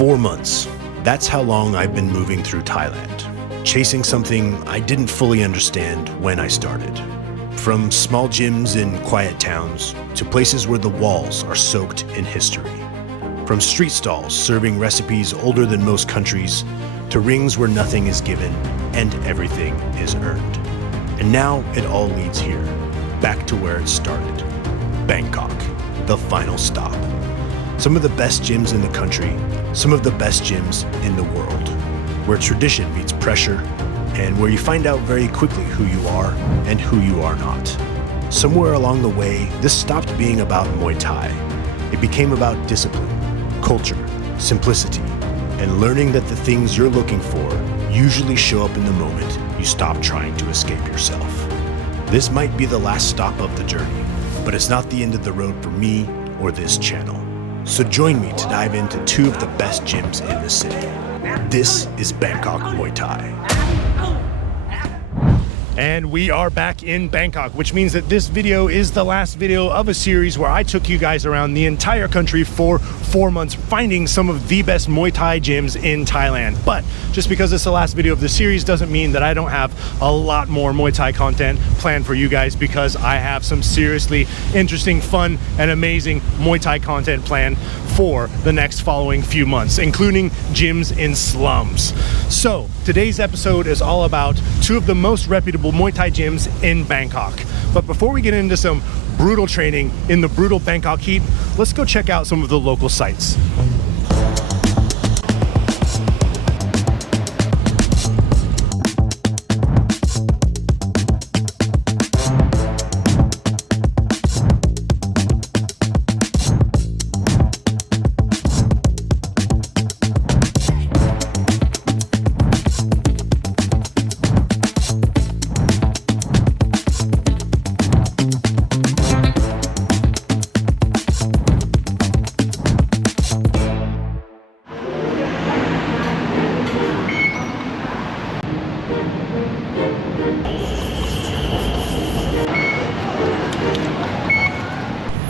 4 months. That's how long I've been moving through Thailand, chasing something I didn't fully understand when I started. From small gyms in quiet towns to places where the walls are soaked in history. From street stalls serving recipes older than most countries to rings where nothing is given and everything is earned. And now it all leads here, back to where it started. Bangkok, the final stop. Some of the best gyms in the country, some of the best gyms in the world, where tradition meets pressure and where you find out very quickly who you are and who you are not. Somewhere along the way, this stopped being about Muay Thai. It became about discipline, culture, simplicity, and learning that the things you're looking for usually show up in the moment you stop trying to escape yourself. This might be the last stop of the journey, but it's not the end of the road for me or this channel. So join me to dive into two of the best gyms in the city. This is Bangkok Muay Thai. And we are back in Bangkok, which means that this video is the last video of a series where I took you guys around the entire country for 4 months, finding some of the best Muay Thai gyms in Thailand. But just because it's the last video of the series doesn't mean that I don't have a lot more Muay Thai content planned for you guys, because I have some seriously interesting, fun, and amazing Muay Thai content planned for the next following few months, including gyms in slums. So today's episode is all about two of the most reputable Muay Thai gyms in Bangkok. But before we get into some brutal training in the brutal Bangkok heat, let's go check out some of the local sites.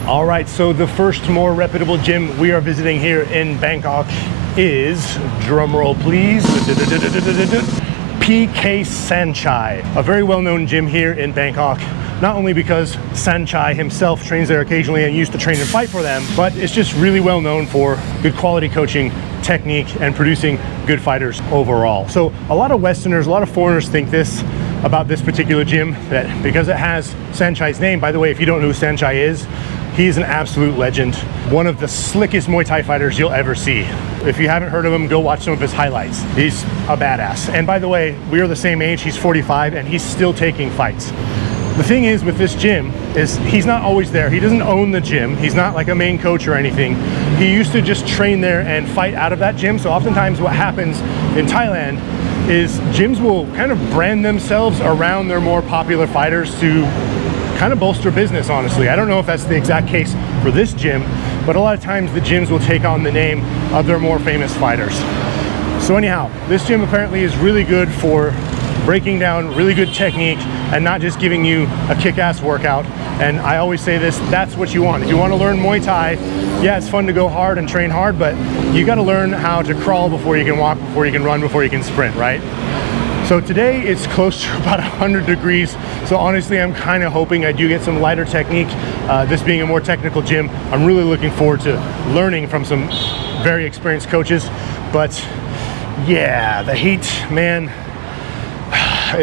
All right, so the first more reputable gym we are visiting here in Bangkok is, drumroll please, PK Saenchai, a very well-known gym here in Bangkok. Not only because Saenchai himself trains there occasionally and used to train and fight for them, but it's just really well known for good quality coaching, technique, and producing good fighters overall. So a lot of Westerners, a lot of foreigners think this about this particular gym, that because it has Saenchai's name. By the way, if you don't know who Saenchai is, he's an absolute legend. One of the slickest Muay Thai fighters you'll ever see. If you haven't heard of him, go watch some of his highlights. He's a badass. And by the way, we are the same age. He's 45 and he's still taking fights. The thing is with this gym is he's not always there. He doesn't own the gym. He's not like a main coach or anything. He used to just train there and fight out of that gym. So oftentimes what happens in Thailand is gyms will kind of brand themselves around their more popular fighters to kind of bolster business, honestly. I don't know if that's the exact case for this gym, but a lot of times the gyms will take on the name of their more famous fighters. So anyhow, this gym apparently is really good for breaking down really good technique and not just giving you a kick-ass workout. And I always say this, that's what you want. If you want to learn Muay Thai, yeah, it's fun to go hard and train hard, but you got to learn how to crawl before you can walk, before you can run, before you can sprint, right? So today it's close to about 100 degrees. So honestly, I'm kind of hoping I do get some lighter technique. This being a more technical gym, I'm really looking forward to learning from some very experienced coaches. But yeah, the heat, man,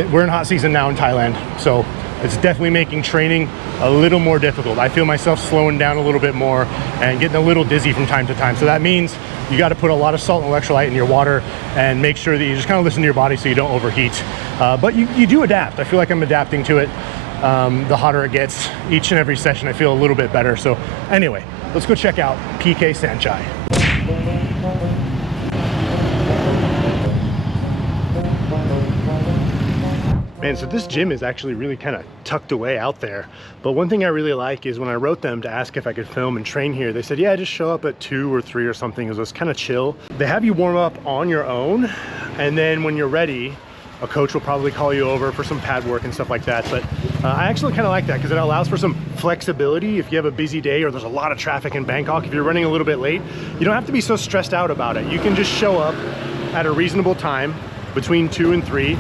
we're in hot season now in Thailand. So it's definitely making training a little more difficult. I feel myself slowing down a little bit more and getting a little dizzy from time to time. So that means you got to put a lot of salt and electrolyte in your water and make sure that you just kind of listen to your body so you don't overheat. But you do adapt. I feel like I'm adapting to it. The hotter it gets, each and every session I feel a little bit better. So anyway, let's go check out PK Saenchai. Man, so this gym is actually really kind of tucked away out there. But one thing I really like is when I wrote them to ask if I could film and train here, they said, yeah, just show up at 2 or 3 or something. It was kind of chill. They have you warm up on your own. And then when you're ready, a coach will probably call you over for some pad work and stuff like that. But I actually kind of like that because it allows for some flexibility. If you have a busy day or there's a lot of traffic in Bangkok, if you're running a little bit late, you don't have to be so stressed out about it. You can just show up at a reasonable time between 2 and 3,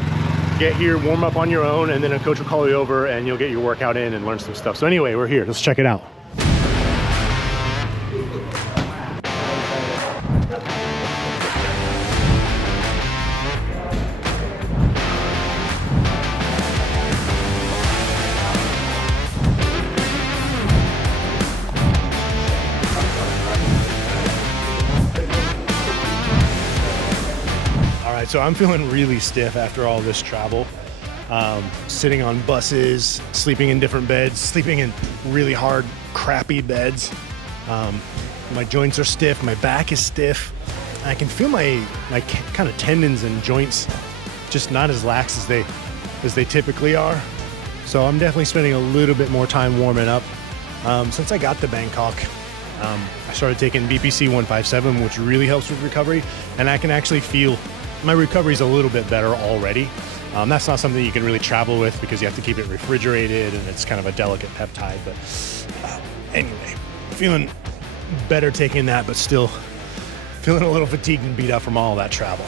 get here, warm up on your own, and then a coach will call you over and you'll get your workout in and learn some stuff. So anyway, we're here. Let's check it out. So I'm feeling really stiff after all this travel. Sitting on buses, sleeping in different beds, sleeping in really hard, crappy beds. My joints are stiff, my back is stiff. I can feel my kind of tendons and joints just not as lax as they typically are. So I'm definitely spending a little bit more time warming up. Since I got to Bangkok, I started taking BPC 157, which really helps with recovery, and I can actually feel my recovery is a little bit better already. That's not something you can really travel with because you have to keep it refrigerated and it's kind of a delicate peptide. But anyway, feeling better taking that, but still feeling a little fatigued and beat up from all that travel.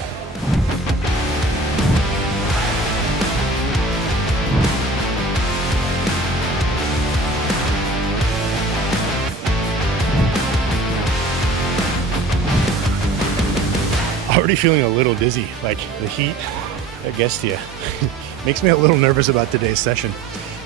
Already feeling a little dizzy, like the heat that gets to you. Makes me a little nervous about today's session.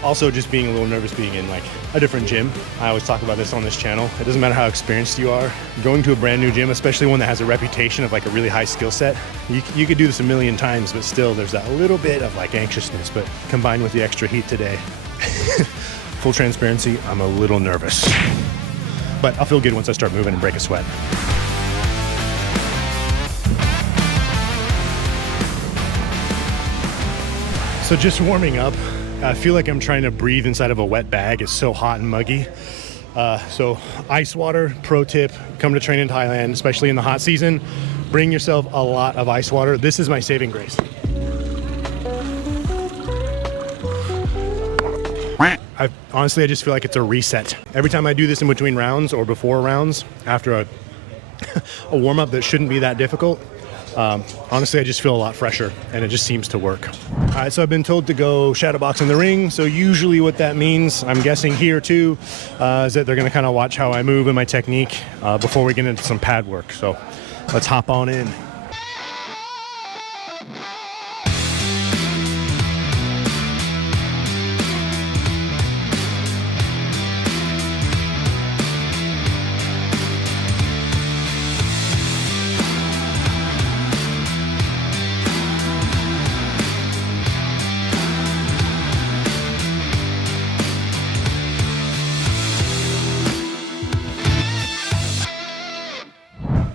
Also just being a little nervous being in like a different gym. I always talk about this on this channel. It doesn't matter how experienced you are. Going to a brand new gym, especially one that has a reputation of like a really high skill set, you could do this a million times, but still there's that little bit of like anxiousness, but combined with the extra heat today, full transparency, I'm a little nervous. But I'll feel good once I start moving and break a sweat. So just warming up, I feel like I'm trying to breathe inside of a wet bag. It's so hot and muggy. So ice water, pro tip, come to train in Thailand, especially in the hot season, bring yourself a lot of ice water. This is my saving grace. Honestly, I just feel like it's a reset. Every time I do this in between rounds or before rounds, after a warm up that shouldn't be that difficult, honestly, I just feel a lot fresher and it just seems to work. All right, so I've been told to go shadow box in the ring. So usually what that means, I'm guessing here too, is that they're gonna kind of watch how I move and my technique before we get into some pad work. So let's hop on in.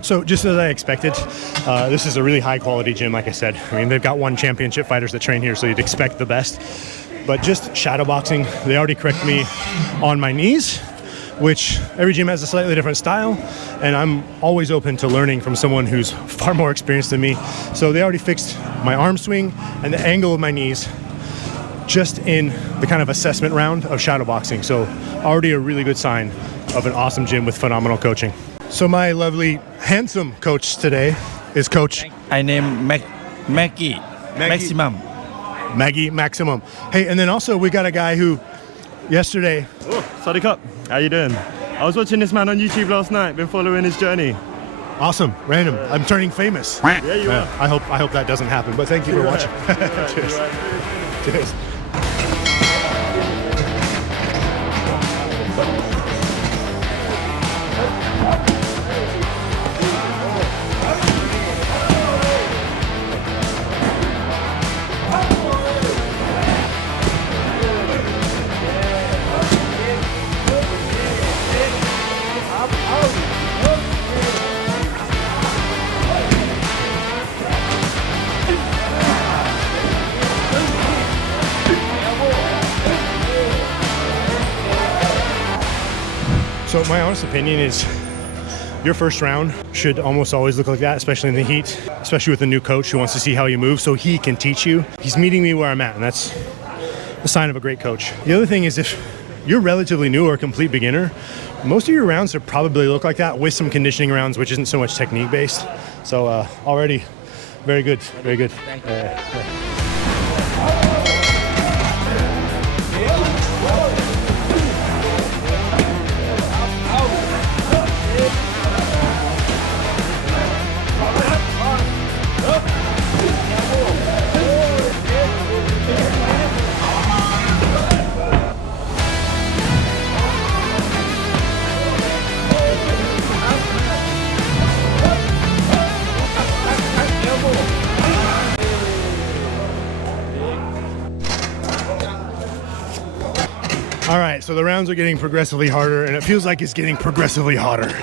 So just as I expected, this is a really high quality gym, like I said. I mean, they've got one championship fighters that train here, so you'd expect the best. But just shadow boxing, they already correct me on my knees, which every gym has a slightly different style, and I'm always open to learning from someone who's far more experienced than me. So they already fixed my arm swing and the angle of my knees just in the kind of assessment round of shadow boxing. So already a really good sign of an awesome gym with phenomenal coaching. So my lovely, handsome coach today is Coach. I name Maggie Maximum. Maggie Maximum. Hey, and then also we got a guy who yesterday. Oh, Fisticuffs. How you doing? I was watching this man on YouTube last night. Been following his journey. Awesome, random. I'm turning famous. Yeah, you are. I hope that doesn't happen. But thank you for watching. Cheers. Cheers. So my honest opinion is your first round should almost always look like that, especially in the heat, especially with a new coach who wants to see how you move so he can teach you. He's meeting me where I'm at, and that's a sign of a great coach. The other thing is if you're relatively new or a complete beginner, most of your rounds should probably look like that with some conditioning rounds, which isn't so much technique based. So already very good, very good. Thank you. All right, so the rounds are getting progressively harder, and it feels like it's getting progressively hotter.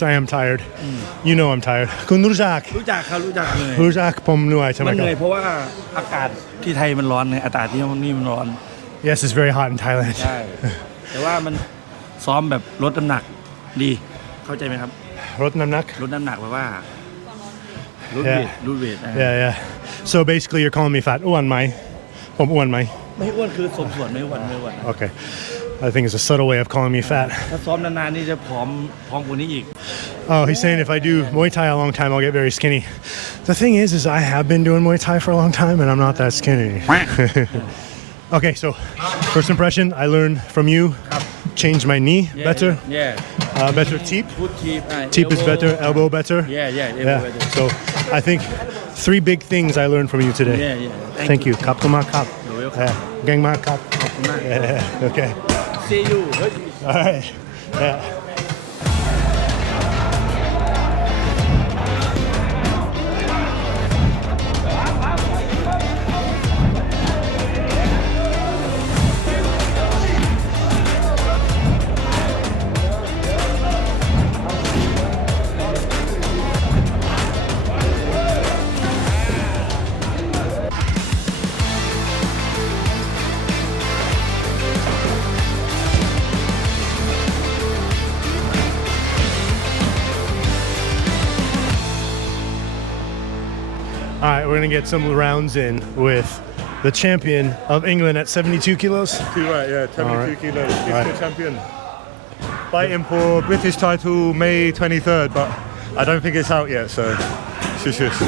I am tired. You know I'm tired. คุณรู้จัก รู้จักครับรู้จักเหนื่อย รู้จักผมเหนื่อยใช่ไหม มัน ค เห รับ นื่อยเพราะว่าอากาศที่ไทยมันร้อนไงอากาศที่นี่มันร้อน Yes, it's very hot in Thailand. ใช่แต่ว่ามันซ้อมแบบลดน้ำหนักดีเข้าใจไหมครับ ลดน้ำหนัก ลดน้ำหนักแปลว่าลดเวท Yeah. So basically you're calling me fat. อ้วนไหมผมอ้วนไหม ไม่อ้วนคือสมส่วนไม่อ้วน Okay. I think it's a subtle way of calling me fat. ถ้าซ้อมนานๆนี่จะผอมกว่านี้อีก Oh, he's saying if I do Muay Thai a long time, I'll get very skinny. The thing is I have been doing Muay Thai for a long time, and I'm not that skinny. Okay, so first impression, I learned from you. Change my knee better. Yeah. Better teep. Good teep. Teep is better. Elbow better. Yeah. Elbow better. So I think 3 big things I learned from you today. Yeah. Thank you. Kap kuma kap. You're welcome. Gang ma kap. ขอบคุณมาก Yeah. Okay. See you. All right. Yeah. All right, we're gonna get some rounds in with the champion of England at 72 kilos. Right, yeah, 72 Alright. kilos. He's Alright. the champion. Fighting for British title May 23rd, but I don't think it's out yet, so shush.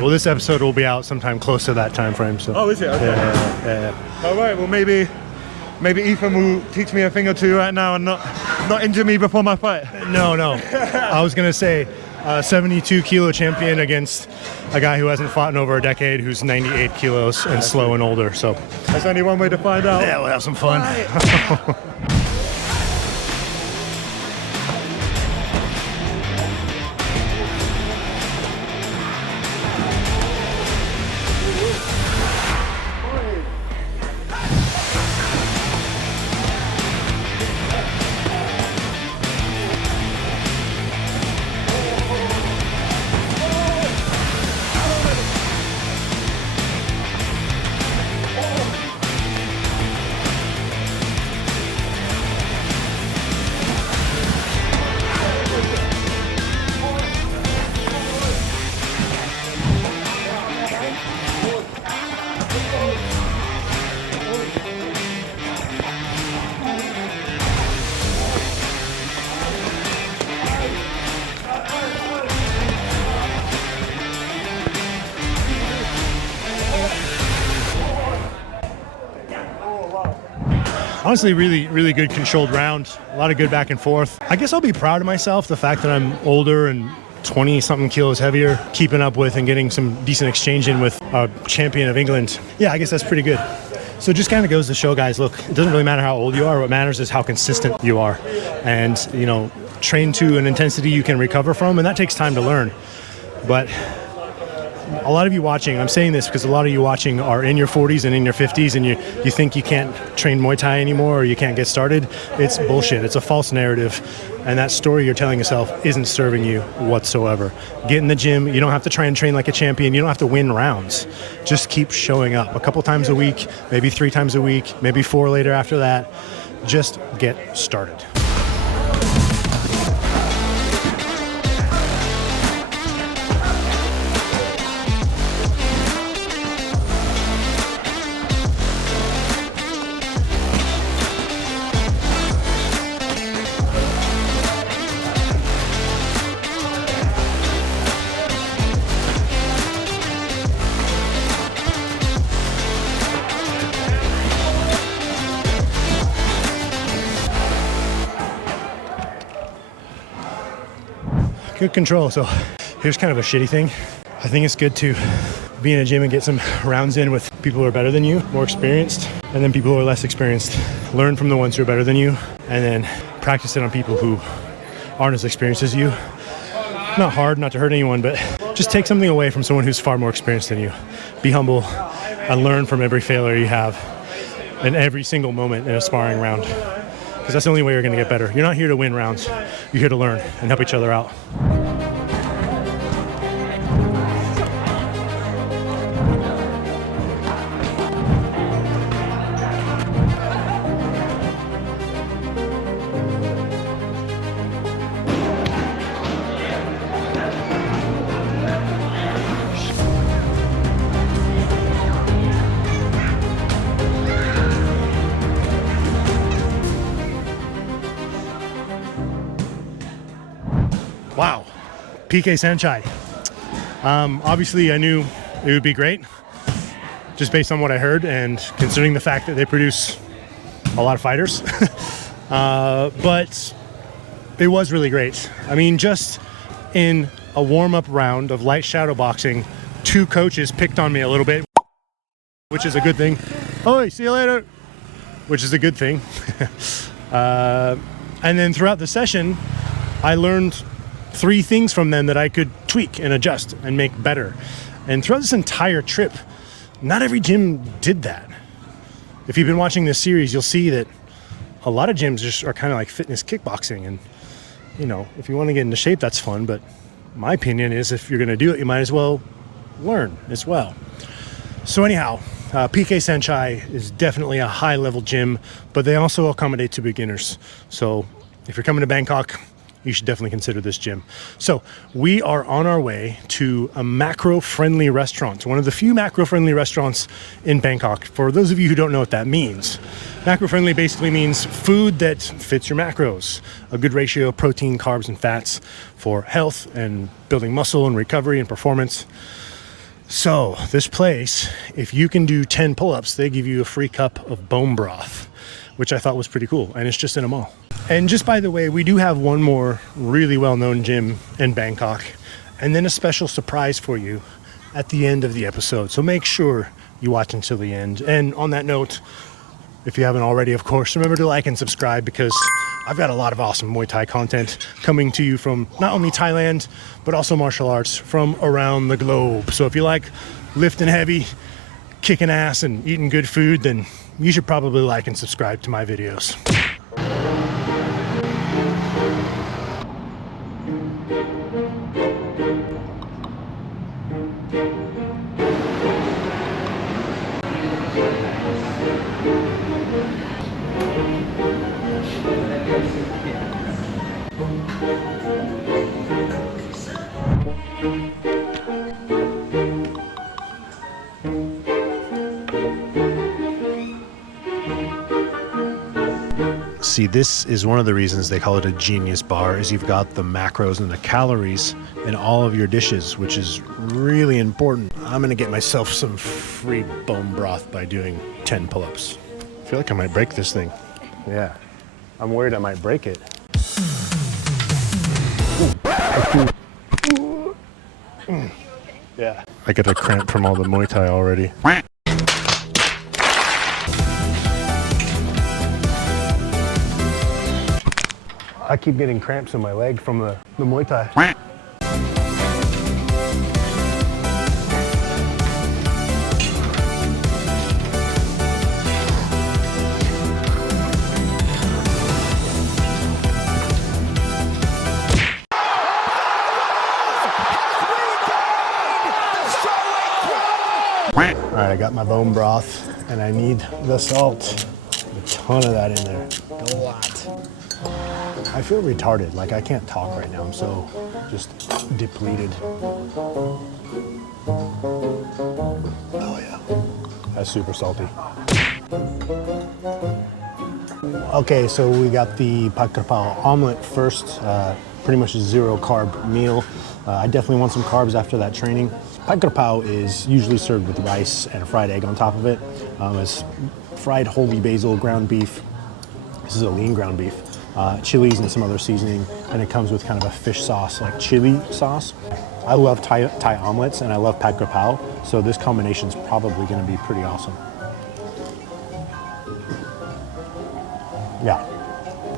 Well, this episode will be out sometime close to that time frame. So. Oh, is it? Okay. Yeah. All right. Well, maybe Ethan will teach me a thing or two right now and not injure me before my fight. No. I was gonna say, 72 kilo champion against a guy who hasn't fought in over a decade, who's 98 kilos and slow and older. So There's only one way to find out. yeah, we'll have some fun. Honestly, really good controlled round. A lot of good back and forth. I guess I'll be proud of myself, the fact that I'm older and 20-something kilos heavier, keeping up with and getting some decent exchange in with a champion of England. Yeah, I guess that's pretty good. So it just kind of goes to show, guys, look, it doesn't really matter how old you are. What matters is how consistent you are. And, train to an intensity you can recover from, and that takes time to learn. But a lot of you watching, I'm saying this because a lot of you watching are in your 40s and in your 50s, and you think you can't train Muay Thai anymore or you can't get started. It's bullshit. It's a false narrative, and that story you're telling yourself isn't serving you whatsoever. Get in the gym. You don't have to try and train like a champion. You don't have to win rounds. Just keep showing up a couple times a week, maybe 3 times a week, maybe 4 later after that. Just get started. Good control. So here's kind of a shitty thing. I think it's good to be in a gym and get some rounds in with people who are better than you, more experienced, and then people who are less experienced. Learn from the ones who are better than you, and then practice it on people who aren't as experienced as you. Not hard, not to hurt anyone, but just take something away from someone who's far more experienced than you. Be humble and learn from every failure you have and every single moment in a sparring round. Because that's the only way you're going to get better. You're not here to win rounds. You're here to learn and help each other out. Wow, PK Saenchai. Obviously, I knew it would be great, just based on what I heard and considering the fact that they produce a lot of fighters. But it was really great. I mean, just in a warm-up round of light shadow boxing, 2 coaches picked on me a little bit, which is a good thing. Oh, see you later, which is a good thing. And then throughout the session, I learned 3 things from them that I could tweak and adjust and make better. And throughout this entire trip, not every gym did that. If you've been watching this series, you'll see that a lot of gyms just are kind of like fitness kickboxing. And, if you want to get into shape, that's fun. But my opinion is if you're going to do it, you might as well learn as well. So anyhow, PK Saenchai is definitely a high-level gym, but they also accommodate to beginners. So if you're coming to Bangkok, you should definitely consider this gym. So we are on our way to a macro-friendly restaurant, one of the few macro-friendly restaurants in Bangkok. For those of you who don't know what that means, macro-friendly basically means food that fits your macros, a good ratio of protein, carbs, and fats for health and building muscle and recovery and performance. So this place, if you can do 10 pull-ups, they give you a free cup of bone broth, which I thought was pretty cool. And it's just in a mall. And just by the way, we do have one more really well-known gym in Bangkok, and then a special surprise for you at the end of the episode. So make sure you watch until the end. And on that note, if you haven't already, of course, remember to like and subscribe, because I've got a lot of awesome Muay Thai content coming to you from not only Thailand, but also martial arts from around the globe. So if you like lifting heavy, kicking ass, and eating good food, then you should probably like and subscribe to my videos. See, this is one of the reasons they call it a genius bar, is you've got the macros and the calories in all of your dishes, which is really important. I'm gonna get myself some free bone broth by doing 10 pull-ups. I feel like I might break this thing. Yeah, I'm worried I might break it. Yeah, I get a cramp from all the Muay Thai already. I keep getting cramps in my leg from the Muay Thai. All right, I got my bone broth and I need the salt. A ton of that in there, a lot. I feel retarded, like I can't talk right now. I'm so just depleted. Oh yeah, that's super salty. Okay, so we got the pad krapao omelet first. Pretty much a zero carb meal. I definitely want some carbs after that training. Pad krapao is usually served with rice and a fried egg on top of it. It's fried holy basil ground beef. This is a lean ground beef. Chilies and some other seasoning, and it comes with kind of a fish sauce, like chili sauce. I love Thai omelets, and I love pad krapao, so this combination is probably going to be pretty awesome. Yeah,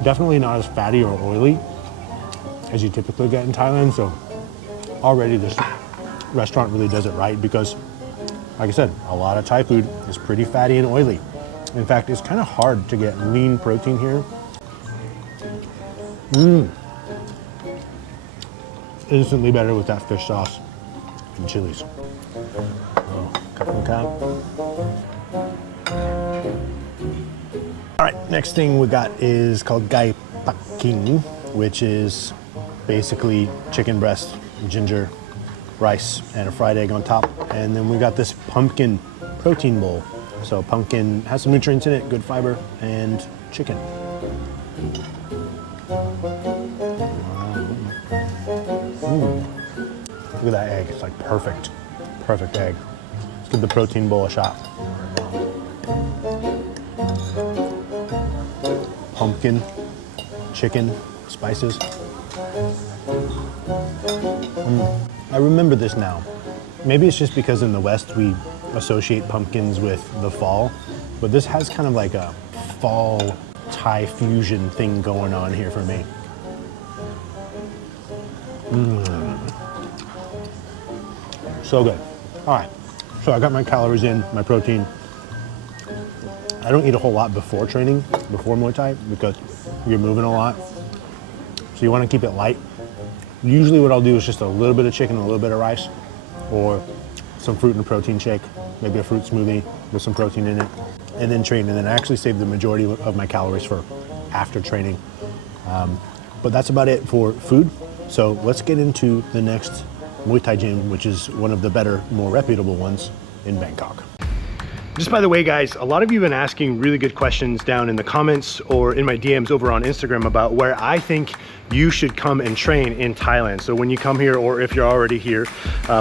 definitely not as fatty or oily as you typically get in Thailand, so already this restaurant really does it right, because like I said, a lot of Thai food is pretty fatty and oily. In fact, it's kind of hard to get lean protein here. Instantly better with that fish sauce and chilies. All right, next thing we got is called gai pakking, which is basically chicken breast, ginger, rice, and a fried egg on top. And then we got this pumpkin protein bowl. So pumpkin has some nutrients in it, good fiber, and chicken. Look at that egg, it's like perfect, perfect egg. Let's give the protein bowl a shot. Pumpkin, chicken, spices. I remember this now. Maybe it's just because in the West we associate pumpkins with the fall, but this has kind of like a fall Thai fusion thing going on here for me. So good. All right, so I got my calories in, my protein. I don't eat a whole lot before training, before Muay Thai, because you're moving a lot. So you want to keep it light. Usually what I'll do is just a little bit of chicken, a little bit of rice, or some fruit and protein shake, maybe a fruit smoothie with some protein in it, and then train. And then I actually save the majority of my calories for after training. But that's about it for food. So let's get into the next Muay Thai gym, which is one of the better, more reputable ones in Bangkok. Just by the way, guys, a lot of you have been asking really good questions down in the comments or in my DMs over on Instagram about where I think you should come and train in Thailand. So when you come here, or if you're already here,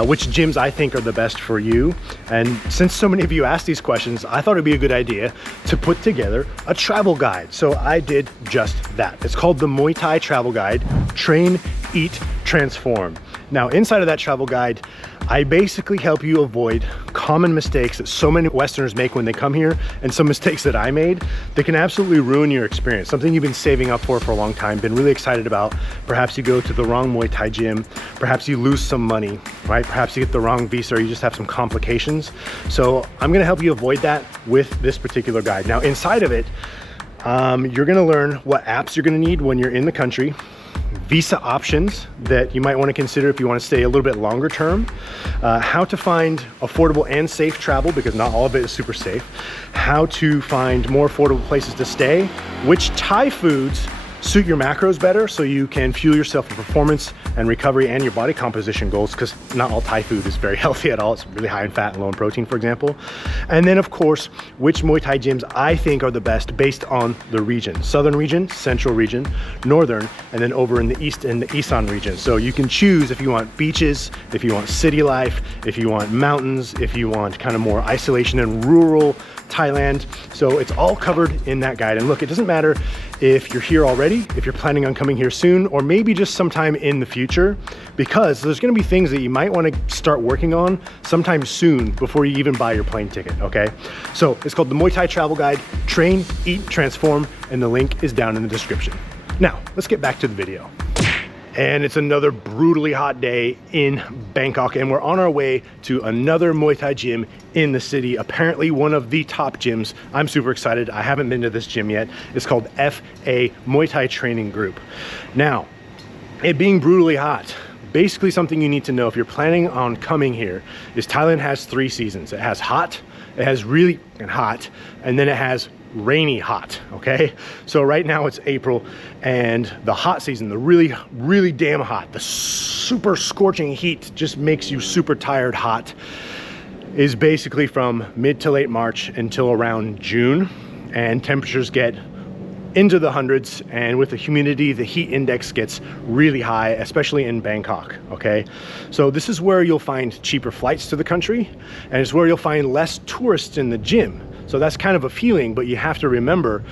which gyms I think are the best for you. And since so many of you asked these questions, I thought it'd be a good idea to put together a travel guide. So I did just that. It's called the Muay Thai Travel Guide, Train, Eat, Transform. Now, inside of that travel guide, I basically help you avoid common mistakes that so many Westerners make when they come here, and some mistakes that I made that can absolutely ruin your experience. Something you've been saving up for a long time, been really excited about. Perhaps you go to the wrong Muay Thai gym, perhaps you lose some money, right? Perhaps you get the wrong visa, or you just have some complications. So I'm gonna help you avoid that with this particular guide. Now, inside of it, you're gonna learn what apps you're gonna need when you're in the country, visa options that you might want to consider if you want to stay a little bit longer term, how to find affordable and safe travel, because not all of it is super safe, how to find more affordable places to stay, which Thai foods suit your macros better so you can fuel yourself for performance and recovery and your body composition goals, because not all Thai food is very healthy at all. It's really high in fat and low in protein, for example. And then of course, which Muay Thai gyms I think are the best based on the region. Southern region, central region, northern, and then over in the east in the Isaan region. So you can choose if you want beaches, if you want city life, if you want mountains, if you want kind of more isolation and rural Thailand. So it's all covered in that guide. And look, it doesn't matter if you're here already, if you're planning on coming here soon, or maybe just sometime in the future, because there's gonna be things that you might wanna start working on sometime soon before you even buy your plane ticket, okay? So it's called the Muay Thai Travel Guide, Train, Eat, Transform, and the link is down in the description. Now, let's get back to the video. And it's another brutally hot day in Bangkok, and we're on our way to another Muay Thai gym in the city, apparently one of the top gyms. I'm super excited. I haven't been to this gym yet. It's called FA Muay Thai Training Group. Now, it being brutally hot, basically something you need to know if you're planning on coming here is Thailand has 3 seasons. It has hot, it has really hot, and then it has rainy hot, okay? So right now it's April, and the hot season, the really damn hot, the super scorching heat just makes you super tired hot, is basically from mid to late March until around June, and temperatures get into the hundreds, and with the humidity, the heat index gets really high, especially in Bangkok, okay? So this is where you'll find cheaper flights to the country, and it's where you'll find less tourists in the gym. So that's kind of a feeling, but you have to remember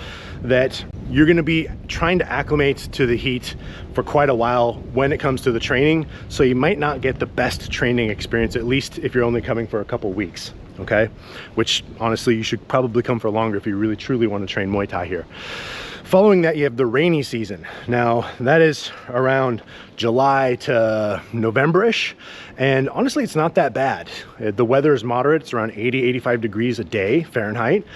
that you're gonna be trying to acclimate to the heat for quite a while when it comes to the training. So you might not get the best training experience, at least if you're only coming for a couple weeks, okay? Which honestly, you should probably come for longer if you really truly want to train Muay Thai here. Following that, you have the rainy season. Now, that is around July to November-ish, and honestly, it's not that bad. The weather is moderate. It's around 80, 85 degrees a day, Fahrenheit,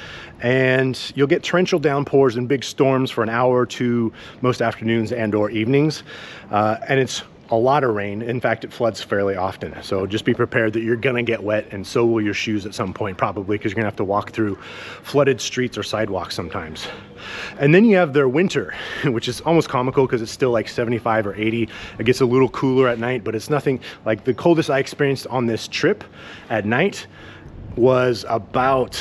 and you'll get torrential downpours and big storms for an hour or two most afternoons and or evenings, and it's a lot of rain. In fact, it floods fairly often. So just be prepared that you're gonna get wet, and so will your shoes at some point probably, because you're gonna have to walk through flooded streets or sidewalks sometimes. And then you have their winter, which is almost comical because it's still like 75 or 80. It gets a little cooler at night, but it's nothing like the coldest I experienced on this trip at night was about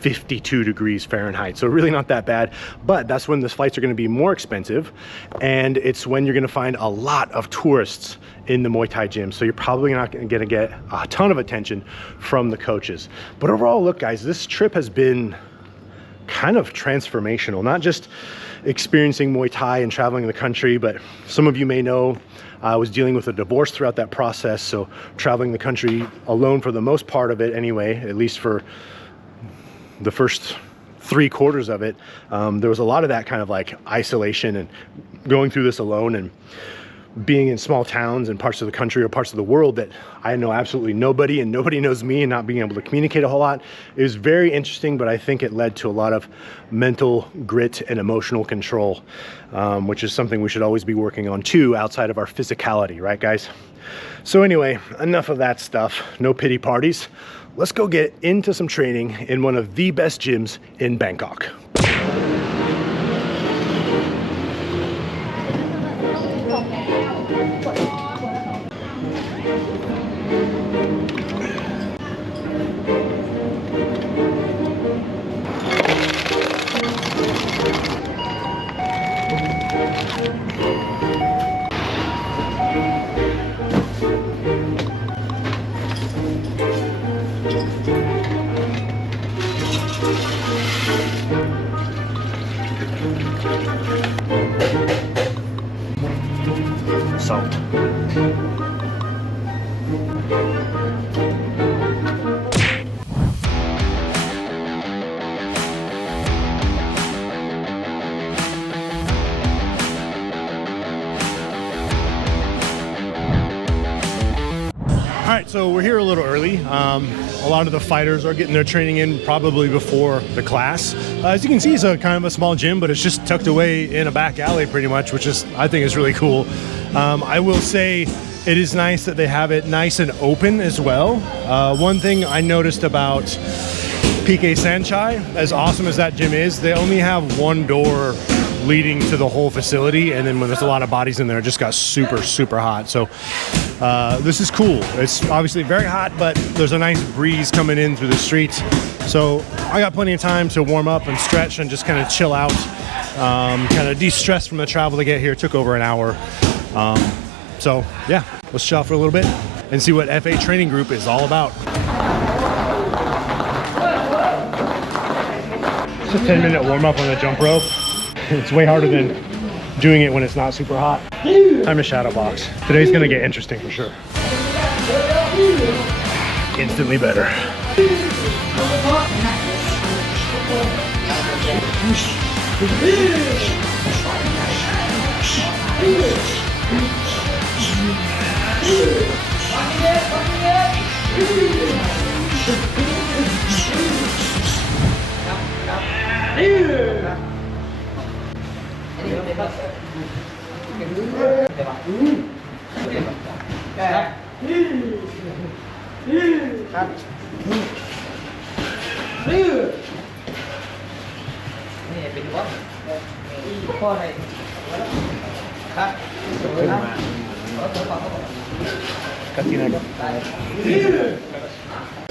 52 degrees Fahrenheit. So really not that bad, but that's when the flights are going to be more expensive, and it's when you're going to find a lot of tourists in the Muay Thai gym. So you're probably not going to get a ton of attention from the coaches. But overall, look guys, this trip has been kind of transformational, not just experiencing Muay Thai and traveling the country, but some of you may know I was dealing with a divorce throughout that process. So traveling the country alone for the most part of it anyway, at least for the first 3/4 of it, there was a lot of that kind of like isolation and going through this alone, and being in small towns and parts of the country or parts of the world that I know absolutely nobody and nobody knows me, and not being able to communicate a whole lot. It was very interesting, but I think it led to a lot of mental grit and emotional control, which is something we should always be working on too, outside of our physicality, right guys? So anyway, enough of that stuff, no pity parties. Let's go get into some training in one of the best gyms in Bangkok. Salt. All right, so we're here a little early. A lot of the fighters are getting their training in probably before the class. As you can see, it's a kind of a small gym, but it's just tucked away in a back alley pretty much, which is, I think, is really cool. I will say it is nice that they have it nice and open as well. One thing I noticed about PK Saenchai, as awesome as that gym is, they only have one door leading to the whole facility, and then when there's a lot of bodies in there, it just got super hot. So this is cool. It's obviously very hot, but there's a nice breeze coming in through the street. So I got plenty of time to warm up and stretch and just kind of chill out, kind of de-stress from the travel to get here. It took over an hour. So yeah, let's chill out for a little bit and see what FA Training Group is all about. It's a 10-minute warm up on the jump rope. It's way harder than doing it when it's not super hot. Time to shadow box. Today's gonna get interesting for sure. Instantly better.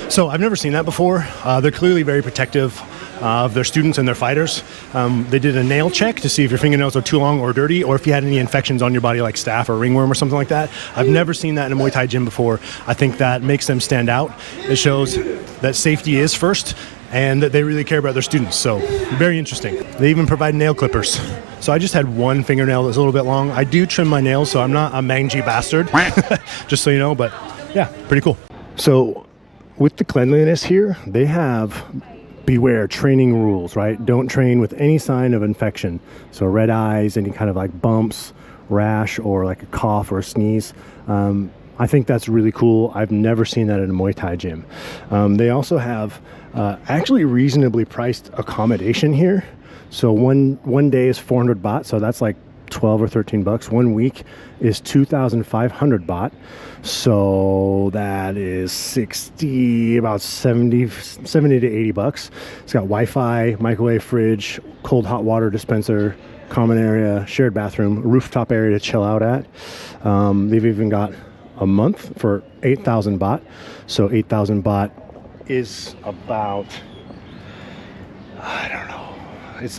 So I've never seen that before. They're clearly very protective of their students and their fighters. They did a nail check to see if your fingernails are too long or dirty, or if you had any infections on your body like staph or ringworm or something like that. I've never seen that in a Muay Thai gym before. I think that makes them stand out. It shows that safety is first and that they really care about their students. So very interesting. They even provide nail clippers. So I just had one fingernail that's a little bit long. I do trim my nails, so I'm not a mangy bastard, just so you know, but yeah, pretty cool. So with the cleanliness here, they have beware training rules, right? Don't train with any sign of infection. So red eyes, any kind of like bumps, rash, or like a cough or a sneeze. I think that's really cool. I've never seen that in a Muay Thai gym. They also have actually reasonably priced accommodation here. So one day is 400 baht, so that's like 12 or 13 bucks. 1 week is 2,500 baht. So that is about 70 to 80 bucks. It's got Wi-Fi, microwave, fridge, cold hot water dispenser, common area, shared bathroom, rooftop area to chill out at. They've even got a month for 8,000 baht. So 8,000 baht is about, I don't know.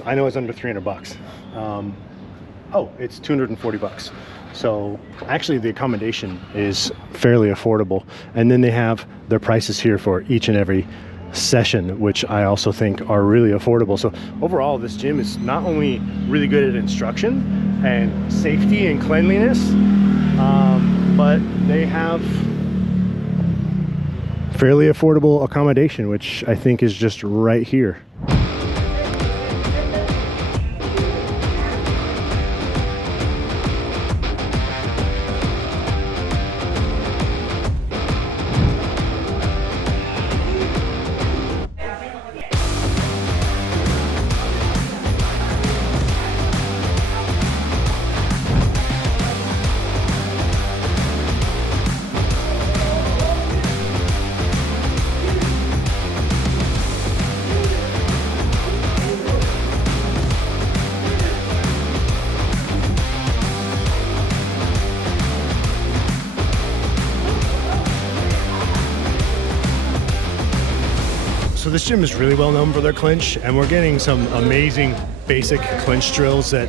I know it's under 300 bucks. Oh, it's 240 bucks. So actually the accommodation is fairly affordable. And then they have their prices here for each and every session, which I also think are really affordable. So overall, this gym is not only really good at instruction and safety and cleanliness, but they have fairly affordable accommodation, which I think is just right here. So this gym is really well known for their clinch, and we're getting some amazing basic clinch drills that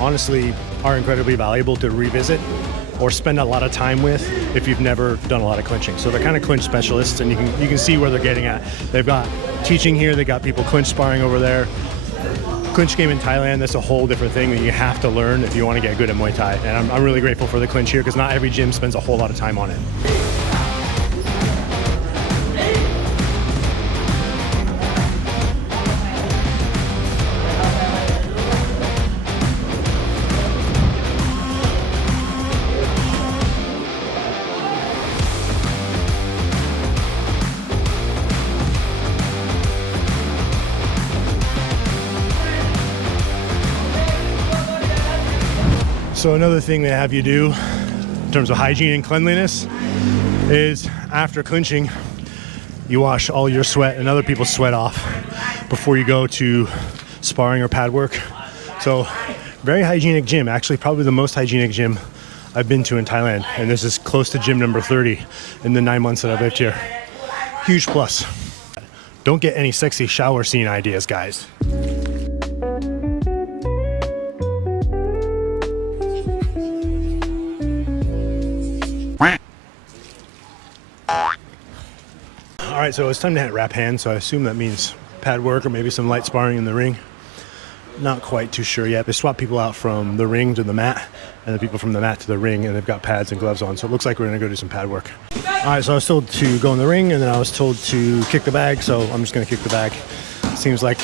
honestly are incredibly valuable to revisit. or spend a lot of time with if you've never done a lot of clinching. So they're kind of clinch specialists, and you can see where they're getting at. They've got teaching here, they got people clinch sparring over there. Clinch game in Thailand, that's a whole different thing that you have to learn if you want to get good at Muay Thai. And I'm really grateful for the clinch here because not every gym spends a whole lot of time on it. So another thing they have you do in terms of hygiene and cleanliness is after clinching, you wash all your sweat and other people's sweat off before you go to sparring or pad work. So very hygienic gym, actually probably the most hygienic gym I've been to in Thailand. And this is close to gym number 30 in the 9 months that I've lived here. Huge plus. Don't get any sexy shower scene ideas, guys. All right, so it's time to hit wrap hands, so I assume that means pad work or maybe some light sparring in the ring. Not quite too sure yet. They swap people out from the ring to the mat, and the people from the mat to the ring, and they've got pads and gloves on, so it looks like we're gonna go do some pad work. All right, so I was told to go in the ring, and then I was told to kick the bag, so I'm just gonna kick the bag. Seems like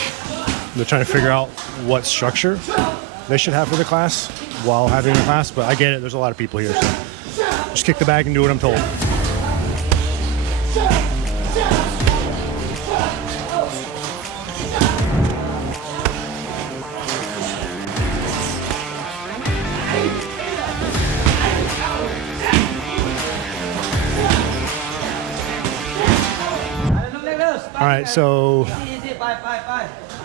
they're trying to figure out what structure they should have for the class while having the class, but I get it, there's a lot of people here, so just kick the bag and do what I'm told. All right, so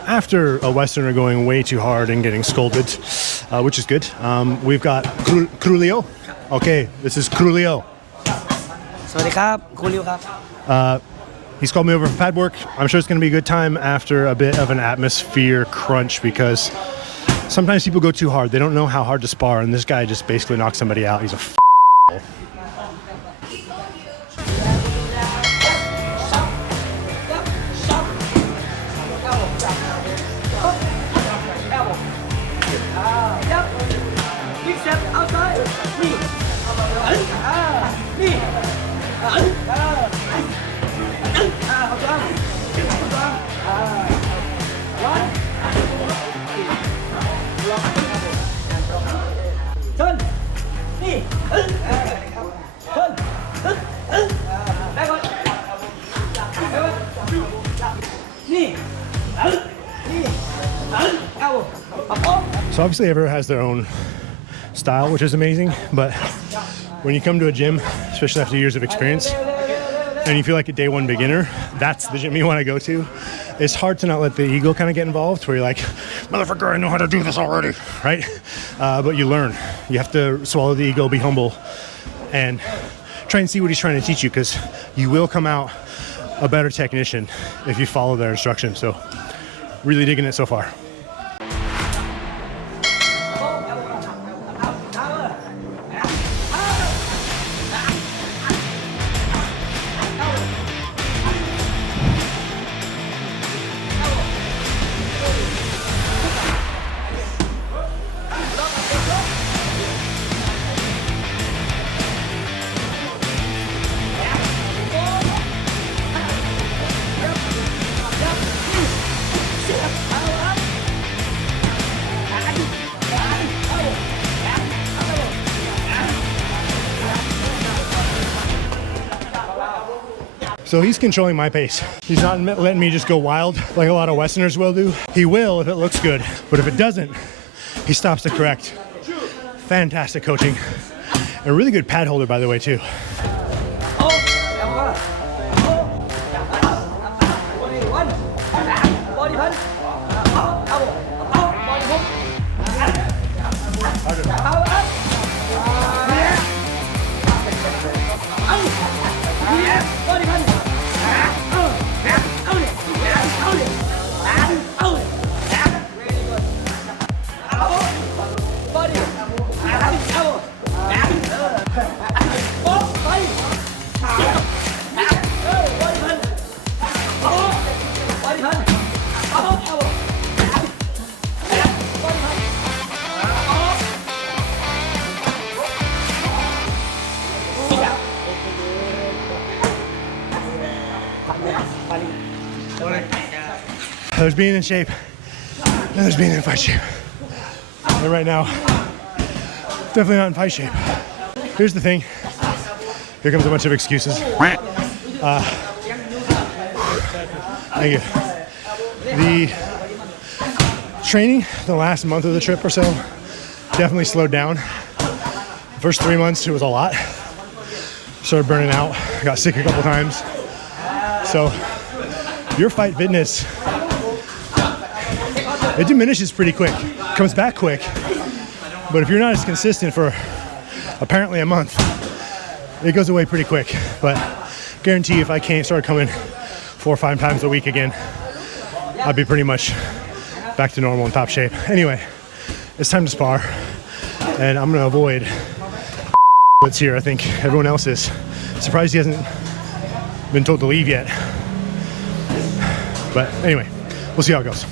after a Westerner going way too hard and getting scolded, which is good, we've got Krulio. Okay, this is Krulio. He's called me over for pad work. I'm sure it's going to be a good time after a bit of an atmosphere crunch because sometimes people go too hard. They don't know how hard to spar, and this guy just basically knocks somebody out. He's a So obviously everyone has their own style, which is amazing, but when you come to a gym, especially after years of experience, and you feel like a day one beginner, that's the gym you want to go to. It's hard to not let the ego kind of get involved, where you're like, motherfucker, I know how to do this already, right? But you learn. You have to swallow the ego, be humble, and try and see what he's trying to teach you, because you will come out a better technician if you follow their instructions. So really digging it so far. So he's controlling my pace. He's not letting me just go wild like a lot of Westerners will do. He will if it looks good, but if it doesn't, he stops to correct. Fantastic coaching. And a really good pad holder, by the way, too. There's being in shape and there's being in fight shape. And right now, definitely not in fight shape. Here's the thing. Here comes a bunch of excuses. Thank you. The training, the last month of the trip or so, definitely slowed down. The first 3 months, it was a lot. Started burning out, got sick a couple times. So your fight fitness, it diminishes pretty quick, comes back quick. But if you're not as consistent for apparently a month, it goes away pretty quick. But guarantee if I can't start coming 4 or 5 times a week again, I'd be pretty much back to normal and top shape. Anyway, it's time to spar, and I'm gonna avoid what's here. I think everyone else is. Surprised he hasn't been told to leave yet. But anyway, we'll see how it goes.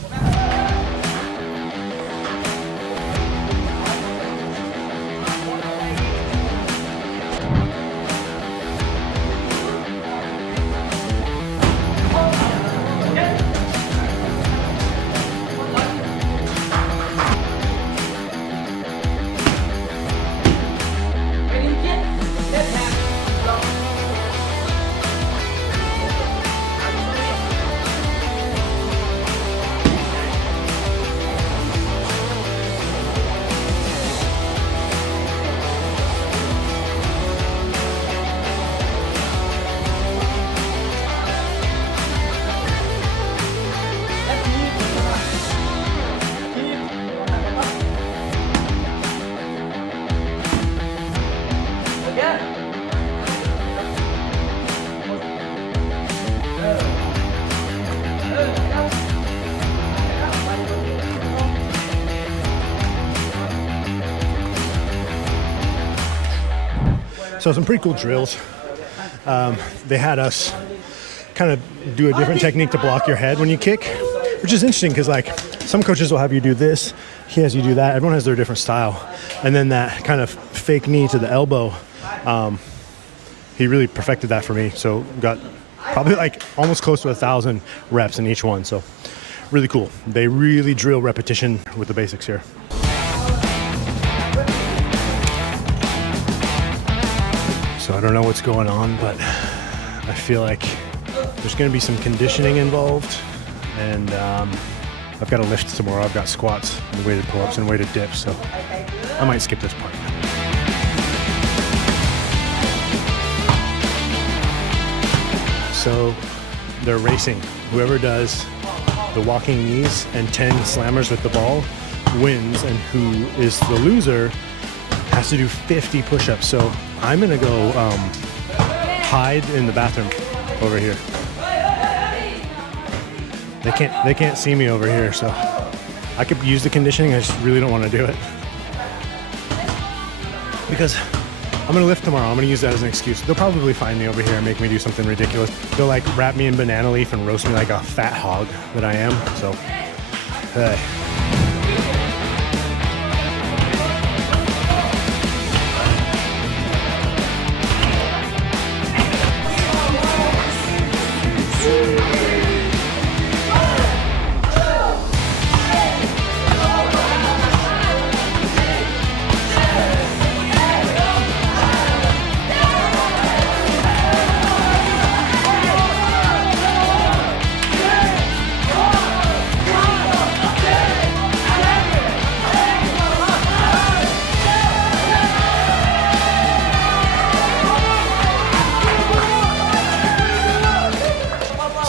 So some pretty cool drills. They had us kind of do a different technique to block your head when you kick, which is interesting because like some coaches will have you do this, he has you do that. Everyone has their different style. And then that kind of fake knee to the elbow, he really perfected that for me. So got probably like almost close to 1,000 reps in each one. So really cool. They really drill repetition with the basics here. So I don't know what's going on, but I feel like there's going to be some conditioning involved, and I've got to lift tomorrow. I've got squats and weighted pull-ups and weighted dips, so I might skip this part. So they're racing. Whoever does the walking knees and 10 slammers with the ball wins, and who is the loser has to do 50 push-ups. So I'm gonna go hide in the bathroom over here. They can't see me over here, so I could use the conditioning. I just really don't want to do it because I'm gonna lift tomorrow. I'm gonna use that as an excuse. They'll probably find me over here and make me do something ridiculous. They'll like wrap me in banana leaf and roast me like a fat hog that I am. So, hey.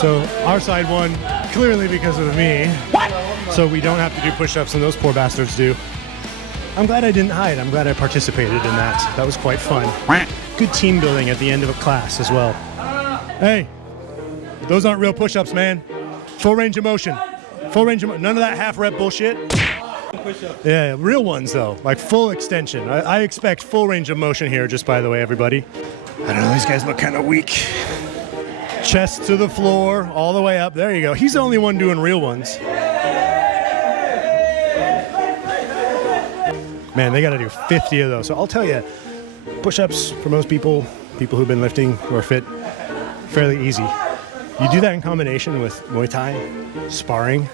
So our side won clearly because of me. What? So we don't have to do push-ups, and those poor bastards do. I'm glad I didn't hide. I'm glad I participated in that. That was quite fun. Good team building at the end of a class as well. Hey, those aren't real push-ups, man. Full range of motion. Full range of motion. None of that half rep bullshit. Yeah, real ones though, like full extension. I expect full range of motion here, just by the way, everybody. I don't know, these guys look kind of weak. Chest to the floor, all the way up. There you go. He's the only one doing real ones. Man, they got to do 50 of those. So I'll tell you, push-ups for most people who've been lifting, who are fit, fairly easy. You do that in combination with Muay Thai, sparring.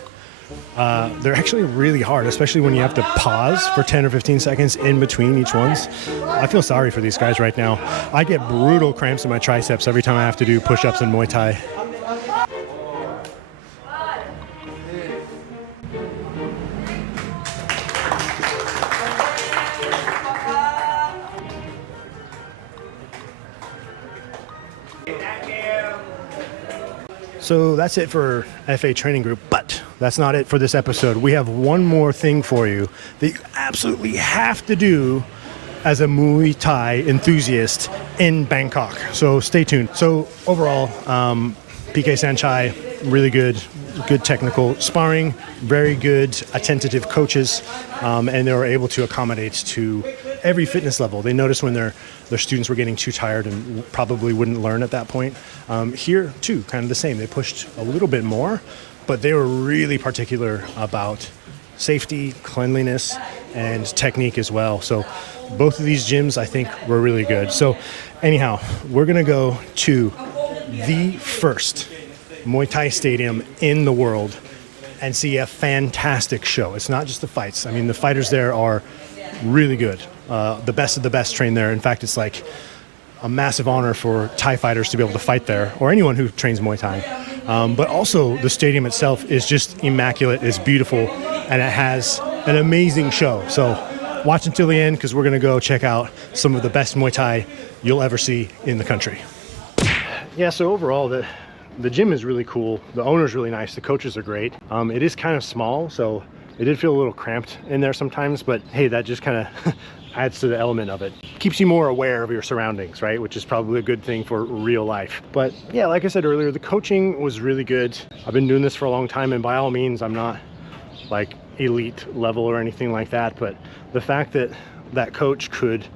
They're actually really hard, especially when you have to pause for 10 or 15 seconds in between each ones. I feel sorry for these guys right now. I get brutal cramps in my triceps every time I have to do push-ups in Muay Thai. So that's it for FA Training Group, but that's not it for this episode. We have one more thing for you that you absolutely have to do as a Muay Thai enthusiast in Bangkok. So stay tuned. So overall, PK Saenchai, really good technical sparring, very good attentive coaches, and they were able to accommodate to every fitness level. They noticed when their students were getting too tired and probably wouldn't learn at that point. Here too, kind of the same. They pushed a little bit more, but they were really particular about safety, cleanliness, and technique as well. So both of these gyms, I think, were really good. So anyhow, we're gonna go to the first Muay Thai stadium in the world and see a fantastic show. It's not just the fights. I mean, the fighters there are really good. The best of the best train there. In fact, it's like a massive honor for Thai fighters to be able to fight there, or anyone who trains Muay Thai. But also the stadium itself is just immaculate, it's beautiful, and it has an amazing show. So watch until the end, because we're gonna go check out some of the best Muay Thai you'll ever see in the country. Yeah, so overall, the gym is really cool. The owner's really nice. The coaches are great. It is kind of small, so it did feel a little cramped in there sometimes, but hey, that just kind of adds to the element of it. Keeps you more aware of your surroundings, right? Which is probably a good thing for real life. But yeah, like I said earlier, the coaching was really good. I've been doing this for a long time, and by all means, I'm not like elite level or anything like that, but the fact that that coach could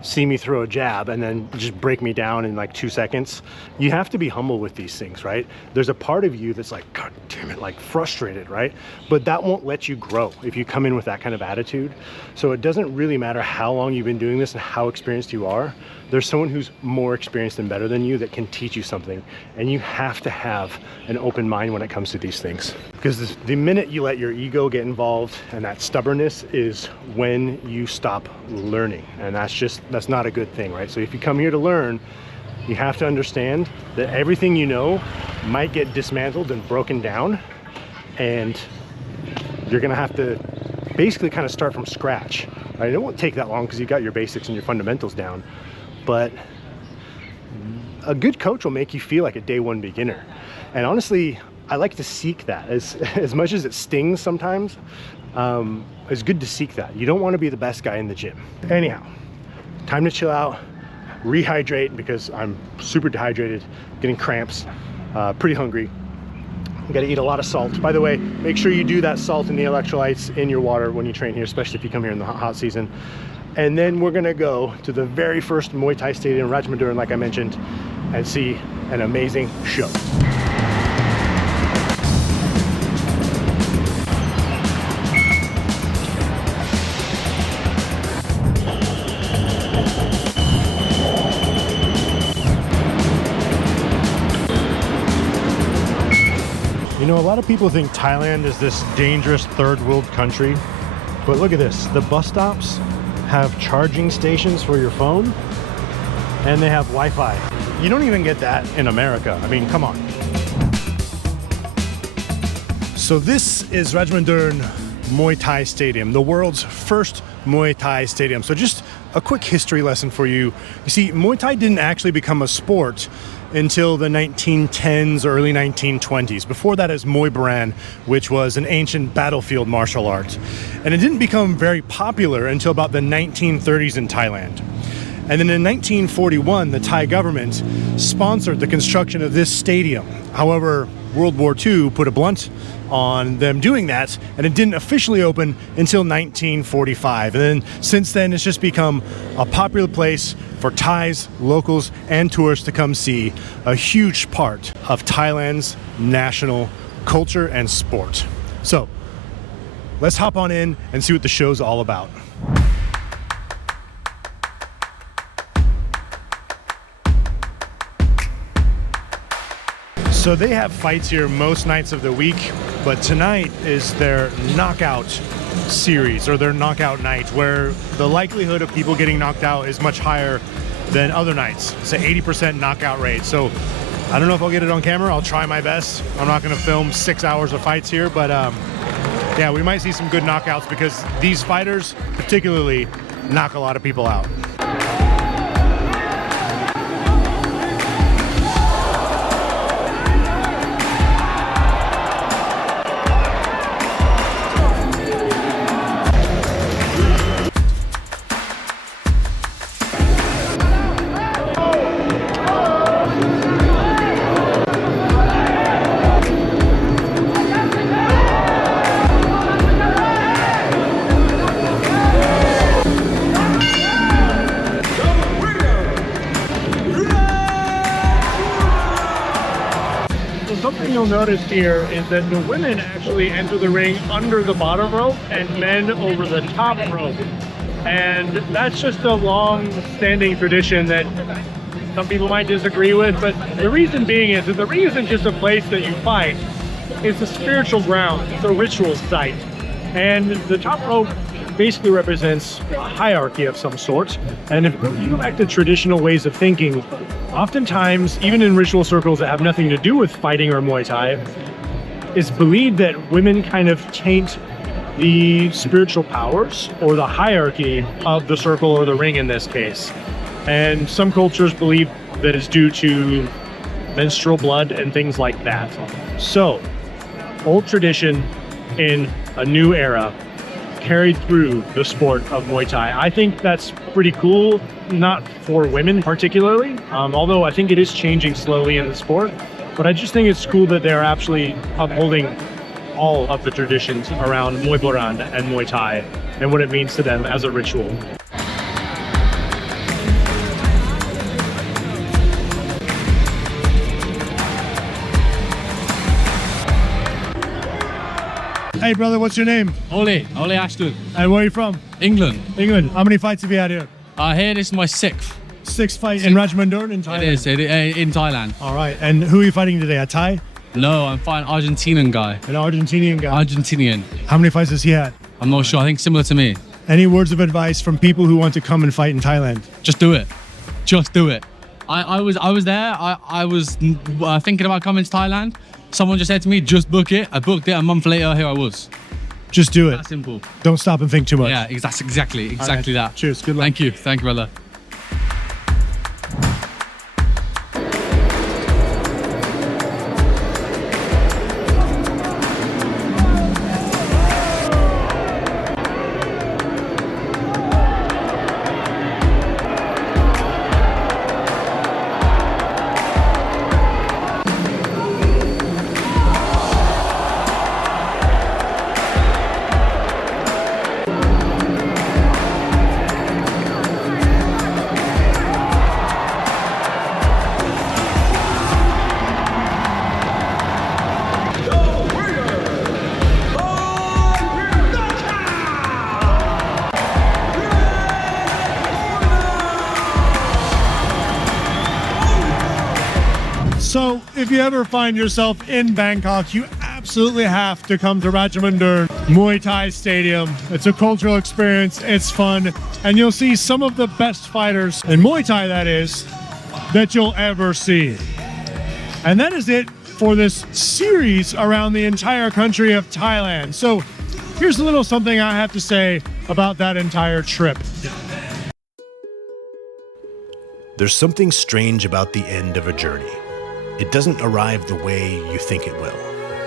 see me throw a jab and then just break me down in like 2 seconds. You have to be humble with these things, right? There's a part of you that's like, God damn it, like frustrated, right? But that won't let you grow if you come in with that kind of attitude. So it doesn't really matter how long you've been doing this and how experienced you are. There's someone who's more experienced and better than you that can teach you something. And you have to have an open mind when it comes to these things. Because the minute you let your ego get involved and that stubbornness is when you stop learning. And that's not a good thing, right? So if you come here to learn, you have to understand that everything you know might get dismantled and broken down, and you're gonna have to basically kind of start from scratch. Right? It won't take that long because you got your basics and your fundamentals down, but a good coach will make you feel like a day one beginner. And honestly, I like to seek that. As much as it stings sometimes, it's good to seek that. You don't want to be the best guy in the gym. Anyhow, time to chill out, rehydrate, because I'm super dehydrated, getting cramps, pretty hungry. You gotta eat a lot of salt. By the way, make sure you do that salt and the electrolytes in your water when you train here, especially if you come here in the hot season. And then we're gonna go to the very first Muay Thai stadium, Rajadamnern, like I mentioned, and see an amazing show. You know, a lot of people think Thailand is this dangerous third world country, but look at this. The bus stops have charging stations for your phone, and they have Wi-Fi. You don't even get that in America. I mean, come on. So this is Rajadamnern Muay Thai Stadium, the world's first Muay Thai stadium. So just a quick history lesson for you. You see, Muay Thai didn't actually become a sport until the 1910s, early 1920s. Before that is Muay Baran, which was an ancient battlefield martial art. And it didn't become very popular until about the 1930s in Thailand. And then in 1941, the Thai government sponsored the construction of this stadium. However, World War II put a blunt on them doing that, and it didn't officially open until 1945. And then since then, it's just become a popular place for Thais, locals, and tourists to come see, a huge part of Thailand's national culture and sport. So let's hop on in and see what the show's all about. So they have fights here most nights of the week, but tonight is their knockout series or their knockout night, where the likelihood of people getting knocked out is much higher than other nights. It's an 80% knockout rate. So I don't know if I'll get it on camera. I'll try my best. I'm not going to film 6 hours of fights here, but yeah, we might see some good knockouts because these fighters particularly knock a lot of people out. Something you'll notice here is that the women actually enter the ring under the bottom rope and men over the top rope. And that's just a long-standing tradition that some people might disagree with, but the reason being is that the ring isn't just a place that you fight, it's a spiritual ground, it's a ritual site. And the top rope basically represents a hierarchy of some sort. And if you go back to traditional ways of thinking, oftentimes, even in ritual circles that have nothing to do with fighting or Muay Thai, it's believed that women kind of taint the spiritual powers or the hierarchy of the circle or the ring in this case. And some cultures believe that it's due to menstrual blood and things like that. So, old tradition in a new era carried through the sport of Muay Thai. I think that's pretty cool, not for women particularly, although I think it is changing slowly in the sport. But I just think it's cool that they're actually upholding all of the traditions around Muay Boran and Muay Thai and what it means to them as a ritual. Hey brother, what's your name? Ole Ashton, And where are you from? England. England. How many fights have you had here? Here, this is my sixth. Sixth fight in Rajadamnern in Thailand? It is, in Thailand. All right, and who are you fighting today? A Thai? No, I'm fighting Argentinian guy. An Argentinian guy? Argentinian. How many fights has he had? I'm not sure, I think similar to me. Any words of advice from people who want to come and fight in Thailand? Just do it. Just do it. I was there, I was thinking about coming to Thailand. Someone just said to me, just book it. I booked it, a month later, here I was. Just do it. That simple. Don't stop and think too much. Yeah, exactly right. that. Cheers, good luck. Thank you, brother. So if you ever find yourself in Bangkok, you absolutely have to come to Rajadamnern Muay Thai Stadium. It's a cultural experience, it's fun, and you'll see some of the best fighters in Muay Thai, that is, that you'll ever see. And that is it for this series around the entire country of Thailand. So here's a little something I have to say about that entire trip. There's something strange about the end of a journey. It doesn't arrive the way you think it will.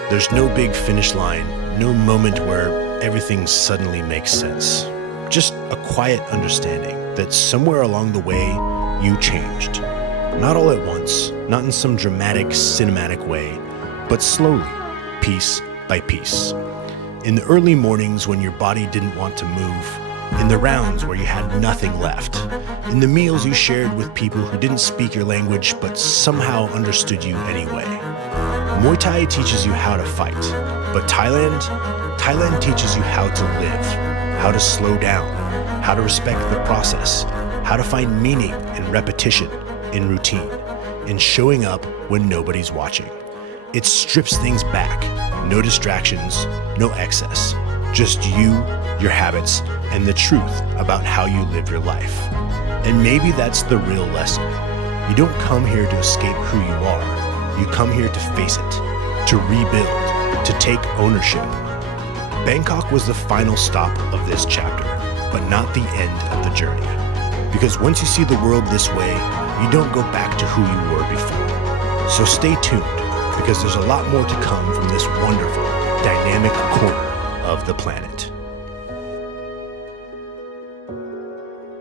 There's no big finish line, no moment where everything suddenly makes sense. Just a quiet understanding that somewhere along the way, you changed. Not all at once, not in some dramatic, cinematic way, but slowly, piece by piece. In the early mornings when your body didn't want to move, in the rounds where you had nothing left, in the meals you shared with people who didn't speak your language but somehow understood you anyway. Muay Thai teaches you how to fight, but Thailand teaches you how to live, how to slow down, how to respect the process, how to find meaning in repetition, in routine, in showing up when nobody's watching. It strips things back. No distractions, no excess. Just you, your habits, and the truth about how you live your life. And maybe that's the real lesson. You don't come here to escape who you are. You come here to face it, to rebuild, to take ownership. Bangkok was the final stop of this chapter, but not the end of the journey. Because once you see the world this way, you don't go back to who you were before. So stay tuned, because there's a lot more to come from this wonderful, dynamic corner of the planet.